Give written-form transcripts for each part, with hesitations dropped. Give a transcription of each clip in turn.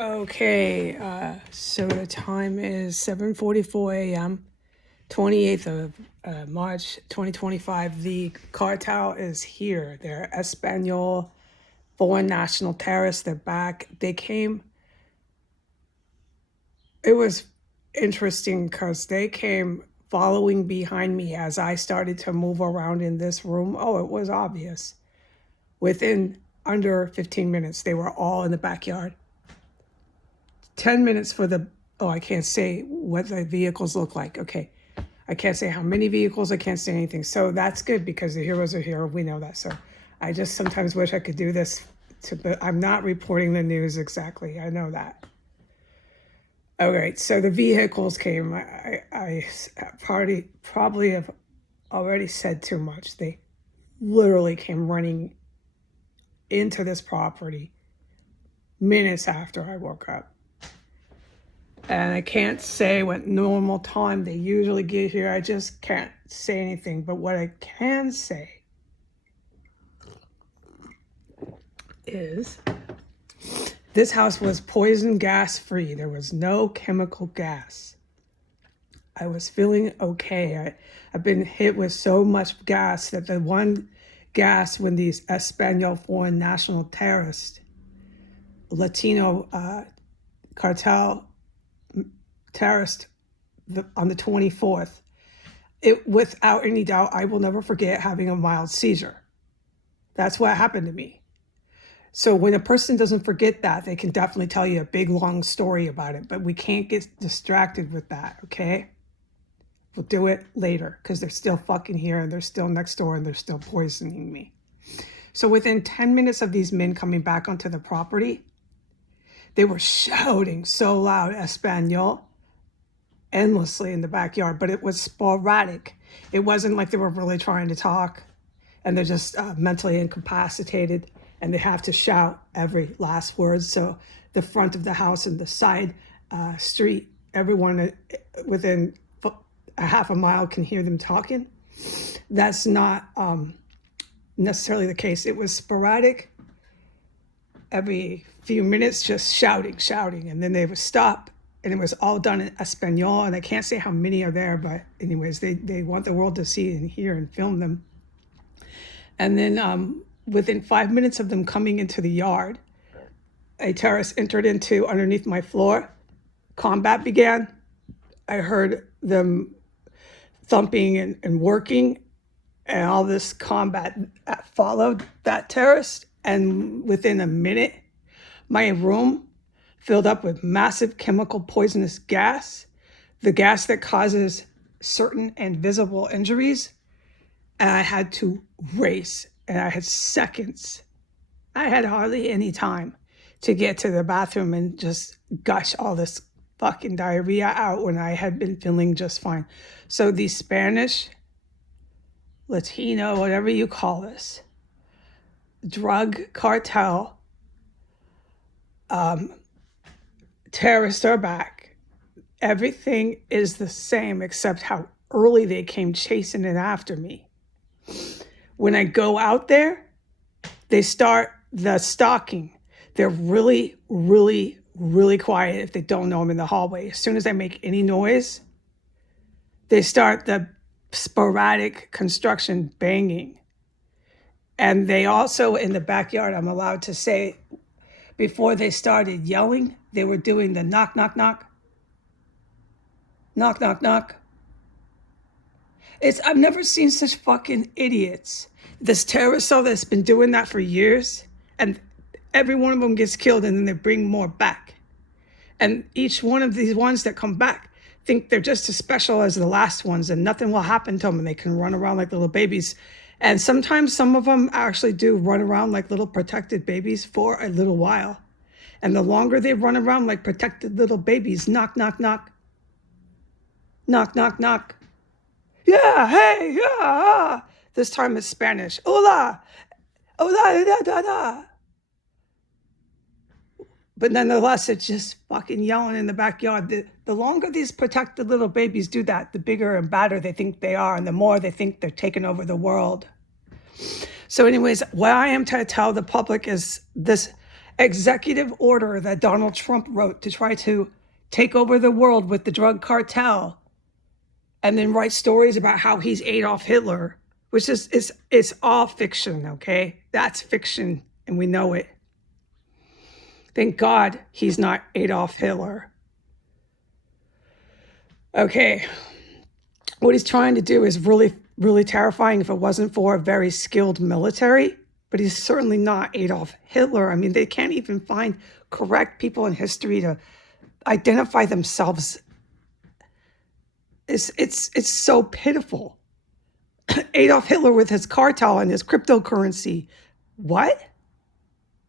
Okay, so the time is 7:44 a.m., 28th of March 2025. The cartel is here. They're Espanol, foreign national terrorists. They're back. They came. It was interesting because they came following behind me as I started to move around in this room. Oh, it was obvious. Within under 15 minutes, they were all in the backyard. 10 minutes for the, oh, I can't say what the vehicles look like. Okay. I can't say how many vehicles. I can't say anything. So that's good because the heroes are here. We know that. So I just sometimes wish I could do this, but I'm not reporting the news exactly. I know that. All right. So the vehicles came. I probably have already said too much. They literally came running into this property minutes after I woke up. And I can't say what normal time they usually get here. I just can't say anything. But what I can say is this house was poison gas free. There was no chemical gas. I was feeling okay. I've been hit with so much gas that the one gas when these Espanol foreign national terrorists, Latino cartel terrorist on the 24th, without any doubt, I will never forget having a mild seizure. That's what happened to me. So when a person doesn't forget that, they can definitely tell you a big, long story about it, but we can't get distracted with that, okay? We'll do it later because they're still fucking here and they're still next door and they're still poisoning me. So within 10 minutes of these men coming back onto the property, they were shouting so loud, Espanol, endlessly in the backyard, but it was sporadic. It wasn't like they were really trying to talk and they're just mentally incapacitated and they have to shout every last word. So the front of the house and the side street, everyone within a half a mile can hear them talking. That's not necessarily the case. It was sporadic, every few minutes, just shouting, and then they would stop. And it was all done in Espanol, and I can't say how many are there, but anyways, they want the world to see and hear and film them. And then within 5 minutes of them coming into the yard, a terrorist entered into underneath my floor. Combat began. I heard them thumping and working, and all this combat followed that terrorist. And within a minute, my room filled up with massive chemical poisonous gas, the gas that causes certain and visible injuries. And I had to race, and I had seconds. I had hardly any time to get to the bathroom and just gush all this fucking diarrhea out when I had been feeling just fine. So the Spanish, Latino, whatever you call this, drug cartel, terrorists are back. Everything is the same except how early they came chasing it after me. When I go out there, they start the stalking. They're really, really, really quiet if they don't know I'm in the hallway. As soon as I make any noise, they start the sporadic construction banging. And they also, in the backyard, I'm allowed to say, before they started yelling, they were doing the knock, knock, knock. Knock, knock, knock. I've never seen such fucking idiots. This terrorist cell that's been doing that for years, and every one of them gets killed, and then they bring more back. And each one of these ones that come back think they're just as special as the last ones, and nothing will happen to them, and they can run around like little babies. And sometimes some of them actually do run around like little protected babies for a little while. And the longer they run around like protected little babies, knock, knock, knock. Knock, knock, knock. Yeah, hey, yeah. This time it's Spanish. Hola. Hola, da, da, da. But nonetheless, it's just fucking yelling in the backyard. The longer these protected little babies do that, the bigger and badder they think they are, and the more they think they're taking over the world. So anyways, what I am trying to tell the public is this executive order that Donald Trump wrote to try to take over the world with the drug cartel, and then write stories about how he's Adolf Hitler, which is it's all fiction, okay? That's fiction, and we know it. Thank God he's not Adolf Hitler. Okay, what he's trying to do is really, really terrifying if it wasn't for a very skilled military, but he's certainly not Adolf Hitler. I mean, they can't even find correct people in history to identify themselves. It's so pitiful. Adolf Hitler with his cartel and his cryptocurrency. What?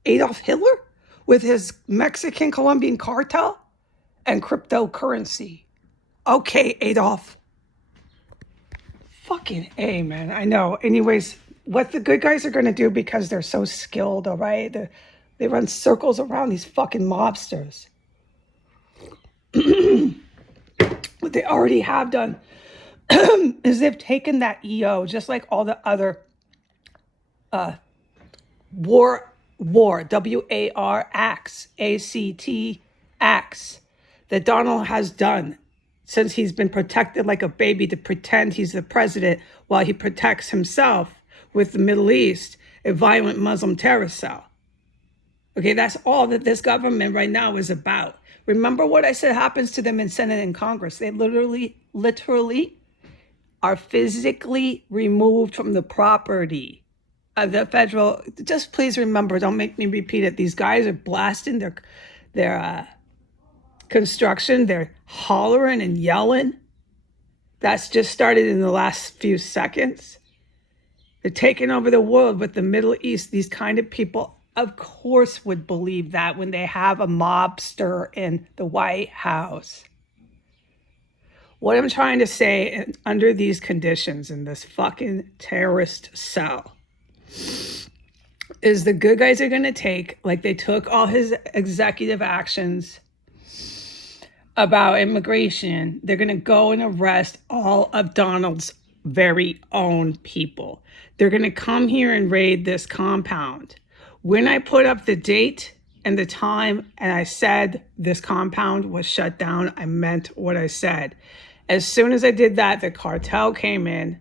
Adolf Hitler with his Mexican Columbian cartel and cryptocurrency. Okay, Adolf. Fucking A, man. I know. Anyways, what the good guys are going to do, because they're so skilled, all right? They run circles around these fucking mobsters. What they already have done is they've taken that EO, just like all the other war, WAR acts, ACT acts that Donald has done since he's been protected like a baby to pretend he's the president while he protects himself with the Middle East, a violent Muslim terrorist cell. Okay, that's all that this government right now is about. Remember what I said happens to them in Senate and Congress. They literally are physically removed from the property of the federal. Just please remember, don't make me repeat it. These guys are blasting their construction. They're hollering and yelling. That's just started in the last few seconds. They're taking over the world with the Middle East. These kind of people, of course, would believe that when they have a mobster in the White House. What I'm trying to say, under these conditions in this fucking terrorist cell, is the good guys are going to take, like they took all his executive actions about immigration, they're going to go and arrest all of Donald's very own people. They're going to come here and raid this compound. When I put up the date and the time and I said this compound was shut down, I meant what I said. As soon as I did that, the cartel came in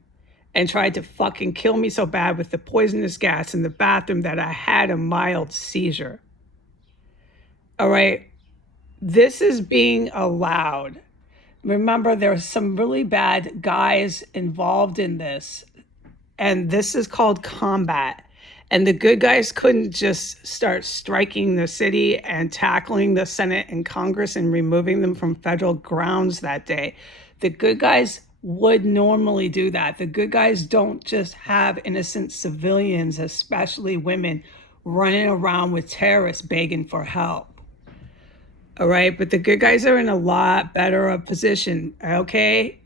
and tried to fucking kill me so bad with the poisonous gas in the bathroom that I had a mild seizure. All right. This is being allowed. Remember, there's some really bad guys involved in this, and this is called combat. And the good guys couldn't just start striking the city and tackling the Senate and Congress and removing them from federal grounds that day. The good guys would normally do that. The good guys don't just have innocent civilians, especially women, running around with terrorists begging for help. All right, but the good guys are in a lot better of position, okay?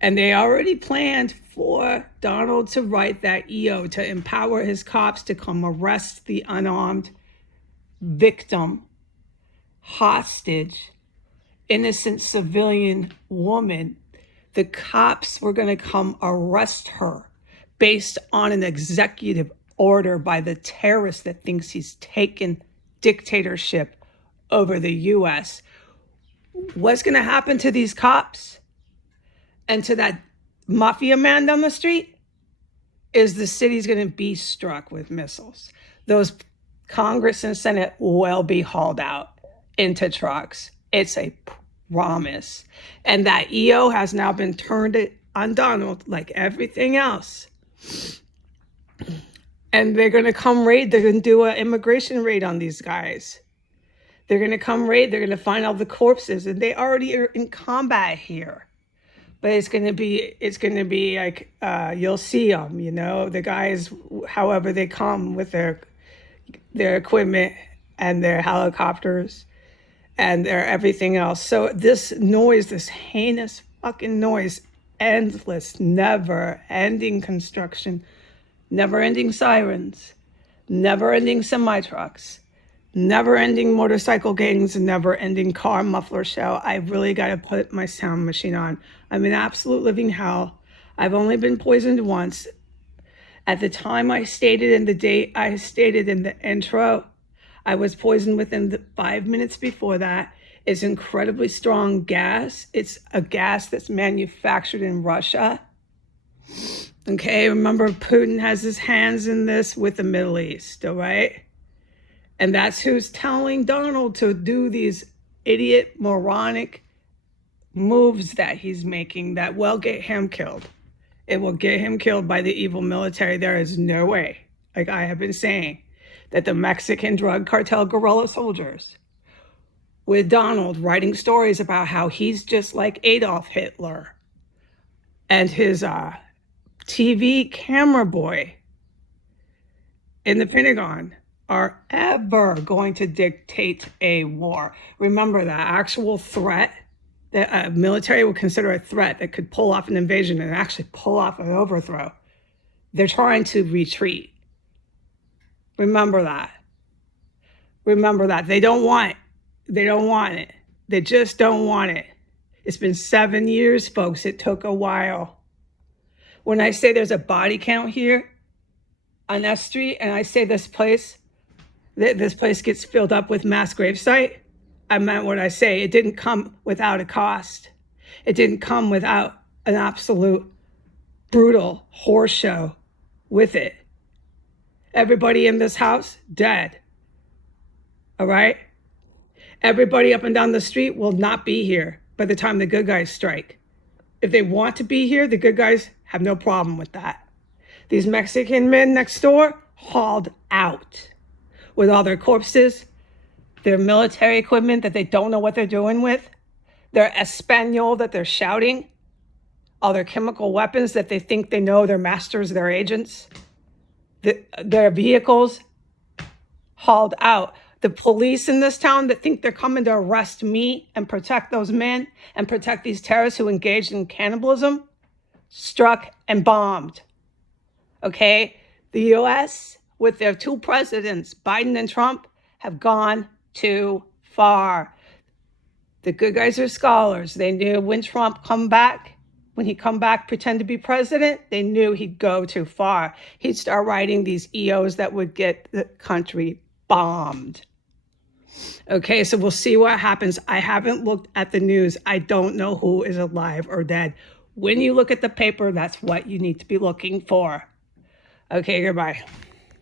And they already planned for Donald to write that EO to empower his cops to come arrest the unarmed victim, hostage, innocent civilian woman. The cops were going to come arrest her based on an executive order by the terrorist that thinks he's taken dictatorship over the U.S. What's going to happen to these cops and to that mafia man down the street is the city's going to be struck with missiles. Those Congress and Senate will be hauled out into trucks. It's a promise. And that EO has now been turned on Donald like everything else. And they're going to come raid. They're going to do an immigration raid on these guys. They're going to come raid. They're going to find all the corpses, and they already are in combat here. But it's going to be like, you'll see them, you know, the guys, however they come with their equipment and their helicopters and their everything else. So this noise, this heinous fucking noise, endless, never ending construction, never ending sirens, never ending semi-trucks, never-ending motorcycle gangs, and never-ending car muffler show. I really got to put my sound machine on. I'm in absolute living hell. I've only been poisoned once. At the time I stated in the date I stated in the intro, I was poisoned within the 5 minutes before that. It's incredibly strong gas. It's a gas that's manufactured in Russia. Okay, remember Putin has his hands in this with the Middle East, all right? And that's who's telling Donald to do these idiot, moronic moves that he's making that will get him killed. It will get him killed by the evil military. There is no way, like I have been saying, that the Mexican drug cartel guerrilla soldiers, with Donald writing stories about how he's just like Adolf Hitler and his TV camera boy in the Pentagon, are ever going to dictate a war. Remember, that actual threat that a military will consider a threat that could pull off an invasion and actually pull off an overthrow. They're trying to retreat. Remember that. Remember that. They don't want it. They don't want it. They just don't want it. It's been 7 years, folks. It took a while. When I say there's a body count here on that street, and I say this place gets filled up with mass gravesite, I meant what I say. It didn't come without a cost. It didn't come without an absolute brutal horror show with it. Everybody in this house, dead. All right? Everybody up and down the street will not be here by the time the good guys strike. If they want to be here, the good guys have no problem with that. These Mexican men next door hauled out with all their corpses, their military equipment that they don't know what they're doing with, their Espanol that they're shouting, all their chemical weapons that they think they know their masters, their agents, their vehicles hauled out. The police in this town that think they're coming to arrest me and protect those men and protect these terrorists who engaged in cannibalism struck and bombed. Okay? The U.S., with their two presidents, Biden and Trump, have gone too far. The good guys are scholars. They knew when Trump when he come back, pretend to be president, they knew he'd go too far. He'd start writing these EOs that would get the country bombed. Okay, so we'll see what happens. I haven't looked at the news. I don't know who is alive or dead. When you look at the paper, that's what you need to be looking for. Okay, goodbye.